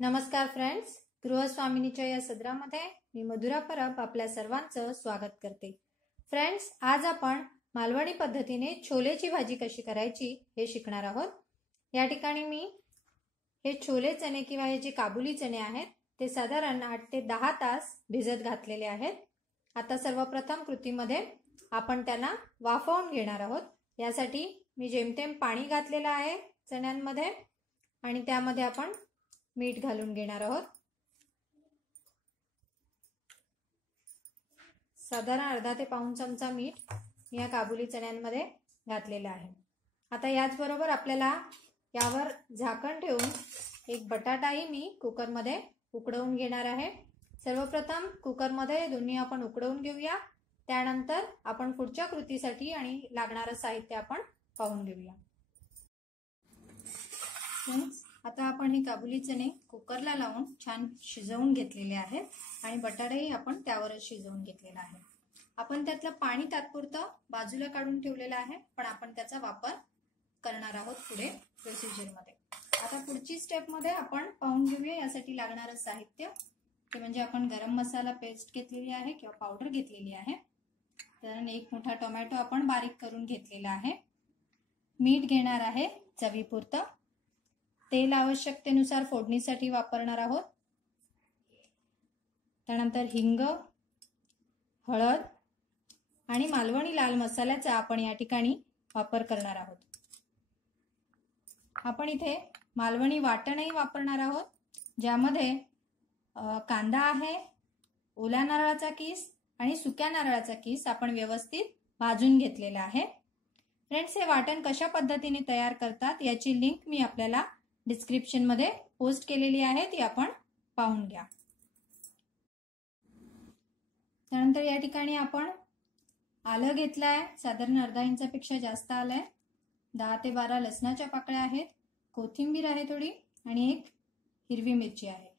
नमस्कार फ्रेंड्स, गृहस्वामिनीच्या या सदरामध्ये मी मधुरा परब आपल्या सर्वांचं स्वागत करते। फ्रेंड्स, आज आपण मालवणी पद्धतीने छोलेची भाजी कशी करायची हे शिकणार आहोत। या ठिकाणी मी हे छोले चणे किंवा हे जे काबुली चणे आहेत ते साधारण 8 ते 10 तास भिजत घातलेले आहेत। आता सर्वप्रथम कृतीमध्ये आपण त्यांना वाफवून घेणार आहोत। यासाठी मी जेमतेम पाणी घातलेलं आहे चण्यांमध्ये आणि त्यामध्ये आपण मीठ घालून घेणार आहोत। साधारण अर्धा ते पाऊण चमचा मीठ या काबुली चण्यांमध्ये घातलेलं आहे। आता याच बरोबर आपल्याला यावर झाकण ठेवून एक बटाटाही मी कुकरमध्ये उकडवून घेणार आहे। सर्वप्रथम कुकरमध्ये दोन्ही आपण उकडवून घेऊया, त्यानंतर आपण पुढच्या कृतीसाठी आणि लागणारे साहित्य आपण पाहून घेऊया। आता आपण हे काबुली चणे कुकरला लावून छान शिजवून घेतलेले आहेत आणि बटाटाही आपण त्यावरच शिजवून घेतलेला आहे। आपण त्यातलं पाणी तात्पुरतं बाजूला काढून ठेवलेलं आहे, पण आपण त्याचा वापर करणार आहोत पुढे प्रोसिजरमध्ये। आता पुढची स्टेपमध्ये आपण पाहून घेऊया यासाठी लागणारं साहित्य। ते म्हणजे आपण गरम मसाला पेस्ट घेतलेली आहे किंवा पावडर घेतलेली आहे। तर एक मोठा टोमॅटो आपण बारीक करून घेतलेला आहे। मीठ घेणार आहे चवीपुरतं। तेल आवश्यकतेनुसार फोडणीसाठी वापरणार आहोत। त्यानंतर हिंग, हळद आणि मालवणी लाल मसाल्याचा आपण या ठिकाणी वापर करणार आहोत। आपण इथे मालवणी वाटणही वापरणार आहोत, ज्यामध्ये कांदा आहे, ओला नारळाचा किस आणि सुक्या नारळाचा किस आपण व्यवस्थित भाजून घेतलेला आहे। फ्रेंड्स, हे वाटण कशा पद्धतीने तयार करतात याची लिंक मी आपल्याला डिस्क्रिप्शन मध्ये पोस्ट केलेली आहे, ती आपण पाहून घ्या। त्यानंतर या ठिकाणी आपण आलं घेतलंय, साधारण अर्धा इंचापेक्षा जास्त आलंय। 10 ते 12 लसणाच्या पाकळ्या आहेत, कोथिंबीर आहे थोडी आणि एक हिरवी मिरची आहे।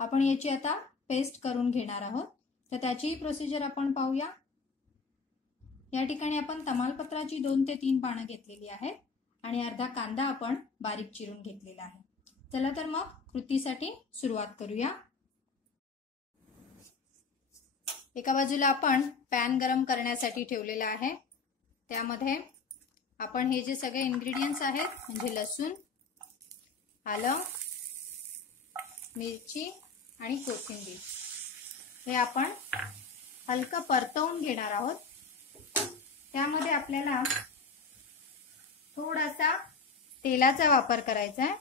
आपण याची आता पेस्ट करून घेणार आहोत, तर त्याची प्रोसिजर आपण पाहूया। या ठिकाणी आपण तमालपत्राची 2 ते 3 पानं घेतलेली आहेत आणि अर्धा कांदा आपण बारीक चिरून घेतलेला आहे। चला तर मग कृतीसाठी सुरुवात करूया। एका बाजूला आपण पॅन गरम करण्यासाठी ठेवलेला आहे। त्यामध्ये आपण हे जे सगळे इन्ग्रेडियंट्स आहेत म्हणजे लसूण, आलं, मिरची आणि कोथिंबीर हे आपण हलकं परतवून घेणार आहोत। त्यामध्ये आपल्याला थोडासा तेलाचा वापर करायचा आहे।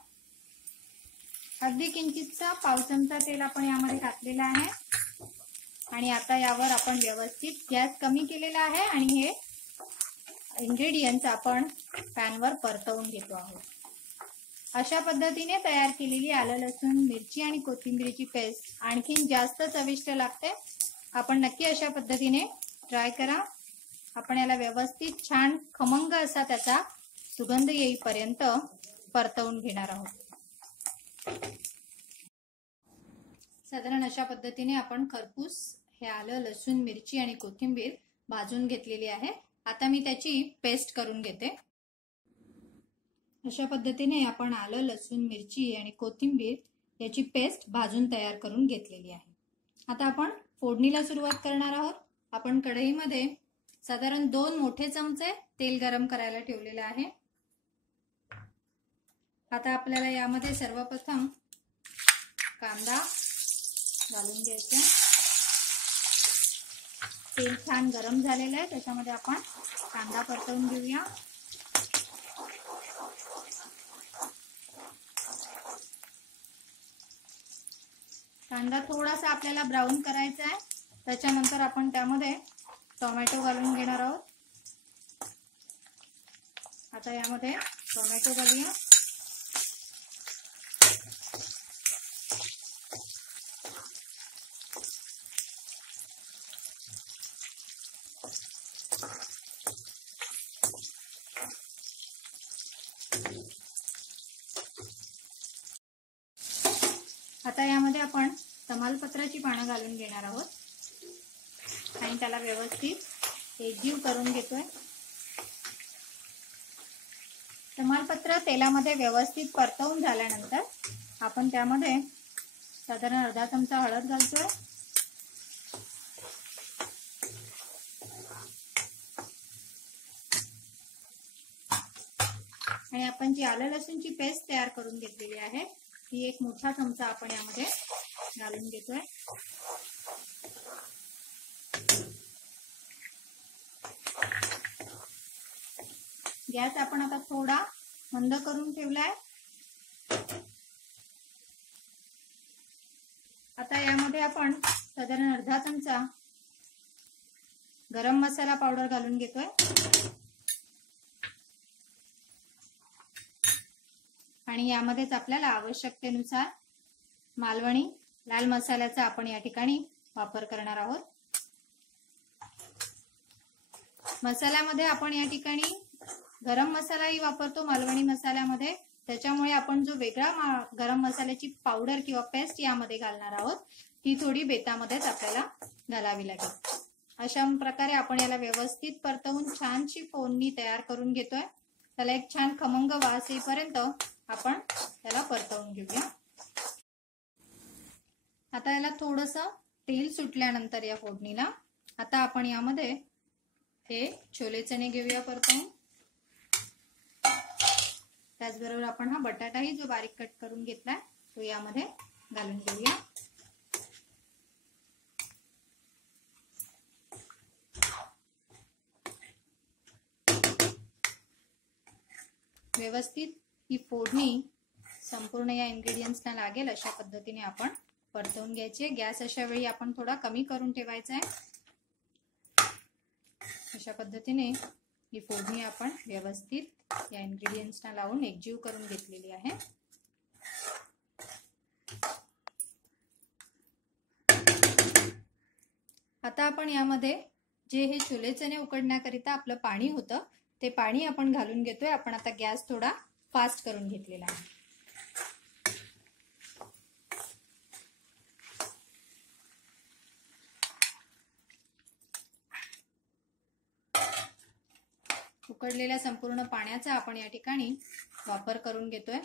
अगदी किंचितचा पाव चमचा तेल आपण यामध्ये घातलेला आहे आणि आता यावर आपण व्यवस्थित गॅस कमी केलेला आहे आणि हे इन्ग्रेडियंट्स आपण पॅनवर परतवून घेतो आहोत। अशा पद्धतीने तयार केलेली आलं, लसूण, मिरची आणि कोथिंबीरची पेस्ट आणखीन जास्त चविष्ट लागते। आपण नक्की अशा पद्धतीने ट्राय करा। आपण याला व्यवस्थित छान खमंग असा त्याचा सुगंध येईपर्यंत परतवून घेणार आहोत। साधारण अशा पद्धतीने आपण खरपूस हे आलं, लसूण, मिरची आणि कोथिंबीर भाजून घेतलेली आहे। आता मी त्याची पेस्ट करून घेते। अशा पद्धतीने आपण आलं, लसूण, मिरची आणि कोथिंबीर याची पेस्ट भाजून तयार करून घेतलेली आहे। आता आपण फोडणीला सुरुवात करणार आहोत। आपण कढईमध्ये साधारण 2 मोठे चमचे तेल गरम करायला ठेवलेले आहे। आता आपल्याला यामध्ये सर्वप्रथम कांदा घालून घ्यायचा। तेल छान गरम झालेलं आहे, त्याच्यामध्ये आपण कांदा परतवून घेऊया। कांदा थोडासा आपल्याला ब्राऊन करायचा आहे। त्याच्यानंतर आपण त्यामध्ये टोमॅटो घालून घेणार आहोत। आता यामध्ये टोमॅटो घालूया। आता यामध्ये आपण तमालपत्राची पानं घालून घेणार आहोत आणि त्याला व्यवस्थित एकजीव करून घेतोय। तमालपत्र तेलामध्ये व्यवस्थित परतवून झाल्यानंतर आपण त्यामध्ये साधारण अर्धा चमचा हळद घालतोय. आणि आपण जी आलं लसूणची पेस्ट तयार करून घेतलेली आहे ती एक मोठा चमचा आपण यामध्ये घालून घेतोय. गॅस आपण आता थोडा मंद करून ठेवलाय. आता यामध्ये आपण साधारण अर्धा चमचा गरम मसाला पावडर घालून घेतोय. आणि यामध्येच आपल्याला आवश्यकतेनुसार मालवणी लाल मसाल्याचा आपण या ठिकाणी वापर करणार आहोत. मसाल्यामध्ये आपण या ठिकाणी गरम मसालाही वापरतो मालवणी मसाल्यामध्ये, त्याच्यामुळे आपण जो वेगळा गरम मसाल्याची पावडर किंवा पेस्ट यामध्ये घालणार आहोत ती थोडी बेतामध्येच आपल्याला घालावी लागेल. अशा प्रकारे आपण याला व्यवस्थित परतवून छानशी फोडणी तयार करून घेतोय. त्याला एक छान खमंग वास येईपर्यंत आपण त्याला परतवून घेऊया. आता याला थोडंसं तेल सुटल्यानंतर या फोडणीला आता आपण यामध्ये हे छोले चणे घेऊया परतवून. त्याचबरोबर आपण हा बटाटाही जो बारीक कट करून घेतलाय तो यामध्ये घालून घेऊया. व्यवस्थित ही फोडणी संपूर्ण या इन्ग्रेडियंट्सना लागेल अशा पद्धतीने आपण परतवून घ्यायचे. गॅस अशा वेळी आपण थोडा कमी करून ठेवायचा आहे. अशा पद्धतीने ही फोडणी आपण व्यवस्थित या इन्ग्रेडियंट्सना लावून एकजीव करून घेतलेली आहे. आता आपण यामध्ये जे हे छोले चणे उकडण्याकरिता आपलं पाणी होतं ते पाणी आपण घालून घेतोय. आपण आता गॅस थोडा फास्ट करून घेतलेला आहे. उकडलेल्या संपूर्ण पाण्याचा आपण या ठिकाणी वापर करून घेतोय.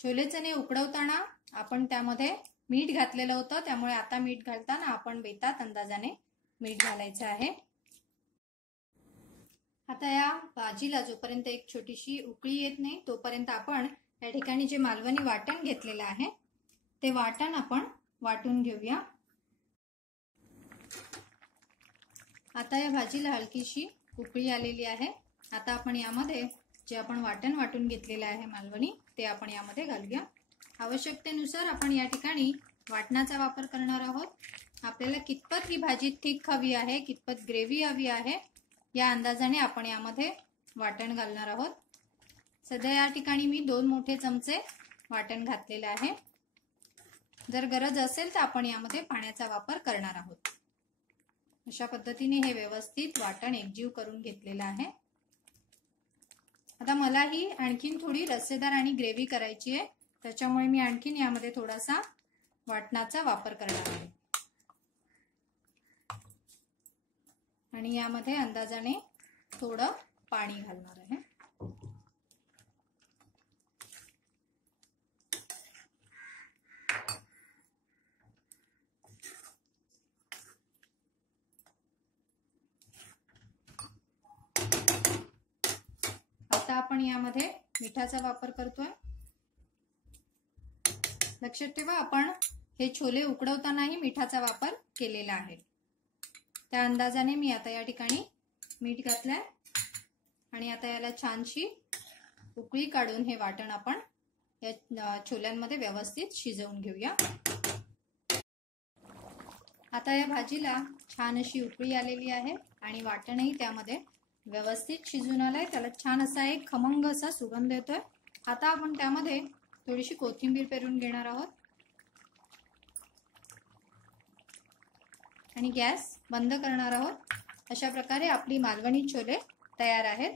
छोले चणे उकडवताना आपण त्यामध्ये मीठ घातलेलं होतं, त्यामुळे आता मीठ घालताना आपण बेतात अंदाजाने मीठ घालायचं आहे. आता या भाजीला जोपर्यंत एक छोटीशी उकळी येत नाही तोपर्यंत आपण या ठिकाणी जे मालवणी वाटण घेतलेलं आहे ते वाटण आपण वाटून घेऊया. आता या भाजीला हलकीशी उकळी आलेली आहे. आता आपण यामध्ये जे आपण वाटण वाटून घेतलेलं आहे मालवणी ते आपण यामध्ये घालूया. आवश्यकतेनुसार आपण या ठिकाणी वाटणाचा वापर करणार आहोत. आपल्याला कितपत ही भाजी थिक हवी आहे, कितपत ग्रेव्ही हवी आहे या अंदाजाने आपण यामध्ये वाटण घालणार आहोत. सध्या या ठिकाणी मी 2 मोठे चमचे वाटण घातलेले आहे. जर गरज असेल तर आपण यामध्ये पाण्याचा वापर करणार आहोत. अशा पद्धतीने हे व्यवस्थित वाटण एकजीव करून घेतलेलं आहे. आता मला ही आणखीन थोडी रस्सेदार आणि ग्रेव्ही करायची आहे, त्याच्यामुळे मी आणखीन यामध्ये थोडासा वाटणाचा वापर करणार आहे. आणि यामध्ये अंदाजाने थोडं पाणी घालणार आहे. आता आपण यामध्ये मिठाचा वापर करतोय. लक्षात ठेवा आपण हे छोले उकडवतानाही मिठाचा वापर केलेला आहे. त्या अंदाजाने मी आता या ठिकाणी मीठ घातलंय आणि आता याला छानशी उकळी काढून हे वाटण आपण या छोल्यांमध्ये व्यवस्थित शिजवून घेऊया. आता या भाजीला छान अशी उकळी आलेली आहे आणि वाटणही त्यामध्ये व्यवस्थित शिजून आलंय. त्याला छान असा एक खमंग असा सुगंध येतोय. आता आपण त्यामध्ये थोडीशी कोथिंबीर पेरून घेणार आहोत आणि गॅस बंद करणार आहोत. अशा प्रकारे आपली मालवणी छोले तयार आहेत.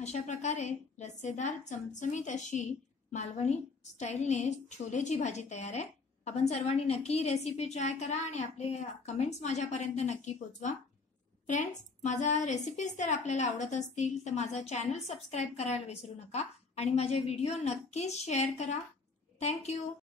अशा प्रकारे रस्सेदार चमचमीत अशी मालवणी स्टाईलने छोलेची भाजी तयार आहे. आपण सर्वांनी नक्की ही रेसिपी ट्राय करा आणि आपले कमेंट्स माझ्यापर्यंत नक्की पोहोचवा. फ्रेंड्स, माझा रेसिपीज जर आपल्याला आवडत असतील तर माझा चॅनल सबस्क्राईब करायला विसरू नका आणि माझे व्हिडिओ नक्कीच शेअर करा. थँक्यू.